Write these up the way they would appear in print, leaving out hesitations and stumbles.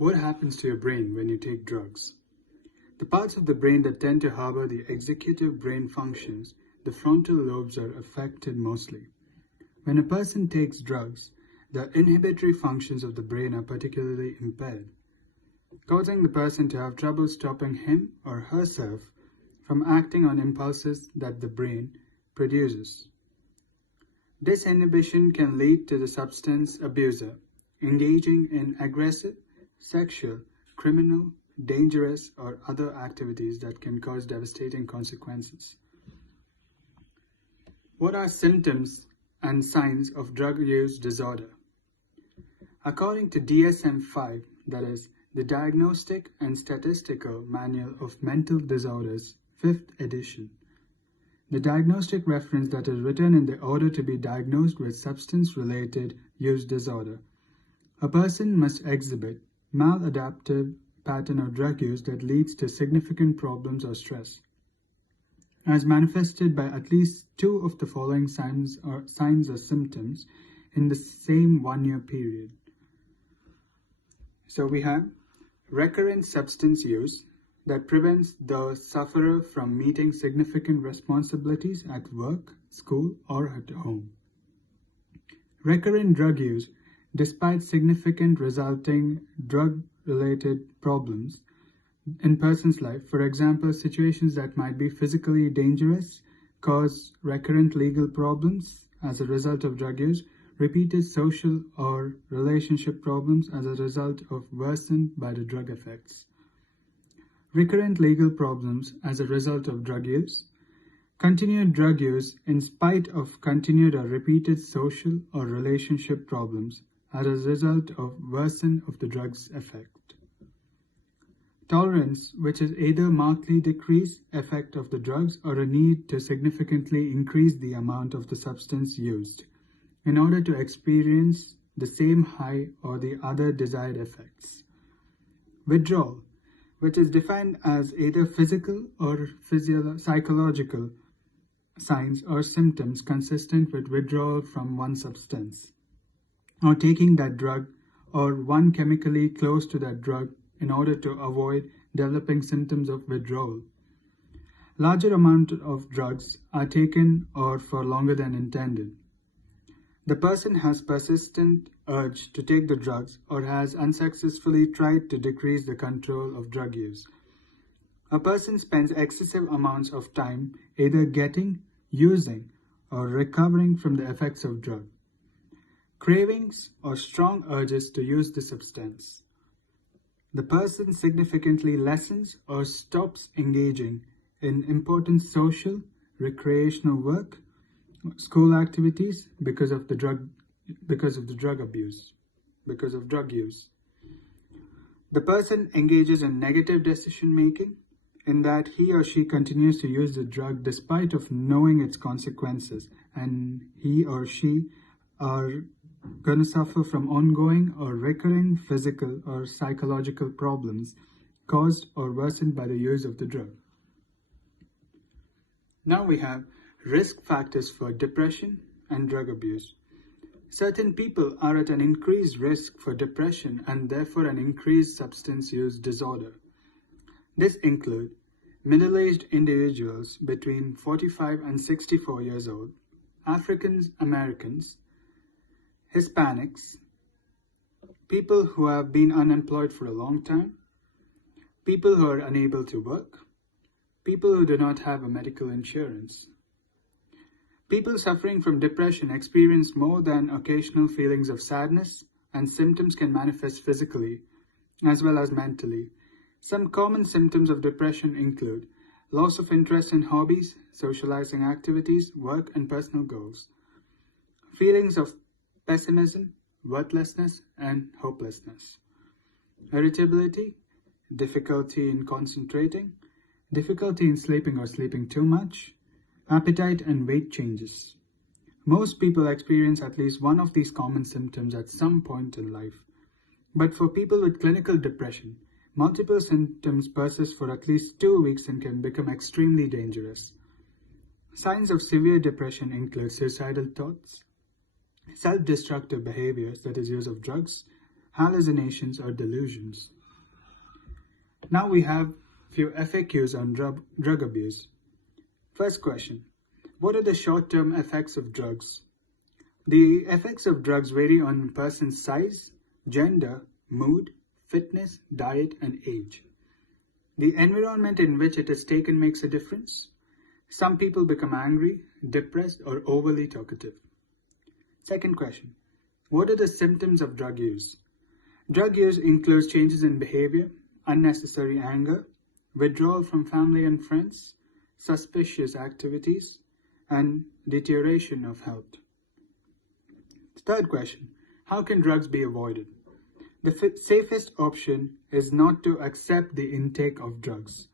What happens to your brain when you take drugs? The parts of the brain that tend to harbor the executive brain functions, the frontal lobes, are affected mostly. When a person takes drugs, the inhibitory functions of the brain are particularly impaired, causing the person to have trouble stopping him or herself from acting on impulses that the brain produces. This inhibition can lead to the substance abuser engaging in aggressive, sexual, criminal, dangerous, or other activities that can cause devastating consequences. What are symptoms and signs of drug use disorder? According to DSM-5, that is, the Diagnostic and Statistical Manual of Mental Disorders, 5th edition, the diagnostic reference that is written in the order to be diagnosed with substance-related use disorder, a person must exhibit maladaptive pattern of drug use that leads to significant problems or stress, as manifested by at least 2 of the following signs or symptoms in the same 1-year period. So we have recurrent substance use that prevents the sufferer from meeting significant responsibilities at work, school, or at home. Recurrent drug use despite significant resulting drug-related problems in person's life. For example, situations that might be physically dangerous cause recurrent legal problems as a result of drug use, repeated social or relationship problems as a result of worsened by the drug effects. Recurrent legal problems as a result of drug use, continued drug use in spite of continued or repeated social or relationship problems as a result of worsen of the drug's effect. Tolerance, which is either markedly decreased effect of the drugs or a need to significantly increase the amount of the substance used in order to experience the same high or the other desired effects. Withdrawal, which is defined as either physical or psychological signs or symptoms consistent with withdrawal from one substance, or taking that drug or one chemically close to that drug in order to avoid developing symptoms of withdrawal. Larger amounts of drugs are taken or for longer than intended. The person has persistent urge to take the drugs or has unsuccessfully tried to decrease the control of drug use. A person spends excessive amounts of time either getting, using, or recovering from the effects of drug. Cravings or strong urges to use the substance. The person significantly lessens or stops engaging in important social, recreational work, school activities because of drug use. The person engages in negative decision making in that he or she continues to use the drug despite of knowing its consequences, and he or she are going to suffer from ongoing or recurring physical or psychological problems caused or worsened by the use of the drug. Now we have risk factors for depression and drug abuse. Certain people are at an increased risk for depression and therefore an increased substance use disorder. This include middle-aged individuals between 45 and 64 years old, African Americans, Hispanics, people who have been unemployed for a long time, people who are unable to work, people who do not have a medical insurance. People suffering from depression experience more than occasional feelings of sadness, and symptoms can manifest physically as well as mentally. Some common symptoms of depression include loss of interest in hobbies, socializing activities, work, and personal goals, feelings of pessimism, worthlessness, and hopelessness, irritability, difficulty in concentrating, difficulty in sleeping or sleeping too much, appetite and weight changes. Most people experience at least one of these common symptoms at some point in life. But for people with clinical depression, multiple symptoms persist for at least 2 weeks and can become extremely dangerous. Signs of severe depression include suicidal thoughts, self-destructive behaviors, that is use of drugs, hallucinations, or delusions. Now we have few FAQs on drug abuse. First question, what are the short-term effects of drugs? The effects of drugs vary on a person's size, gender, mood, fitness, diet, and age. The environment in which it is taken makes a difference. Some people become angry, depressed, or overly talkative. Second question, what are the symptoms of drug use? Drug use includes changes in behavior, unnecessary anger, withdrawal from family and friends, suspicious activities, and deterioration of health. Third question, how can drugs be avoided? The safest option is not to accept the intake of drugs.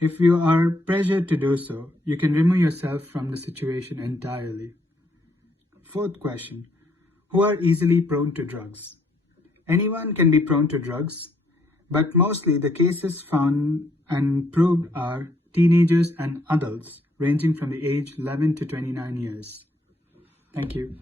If you are pressured to do so, you can remove yourself from the situation entirely. Fourth question, who are easily prone to drugs? Anyone can be prone to drugs, but mostly the cases found and proved are teenagers and adults ranging from the age 11 to 29 years. Thank you.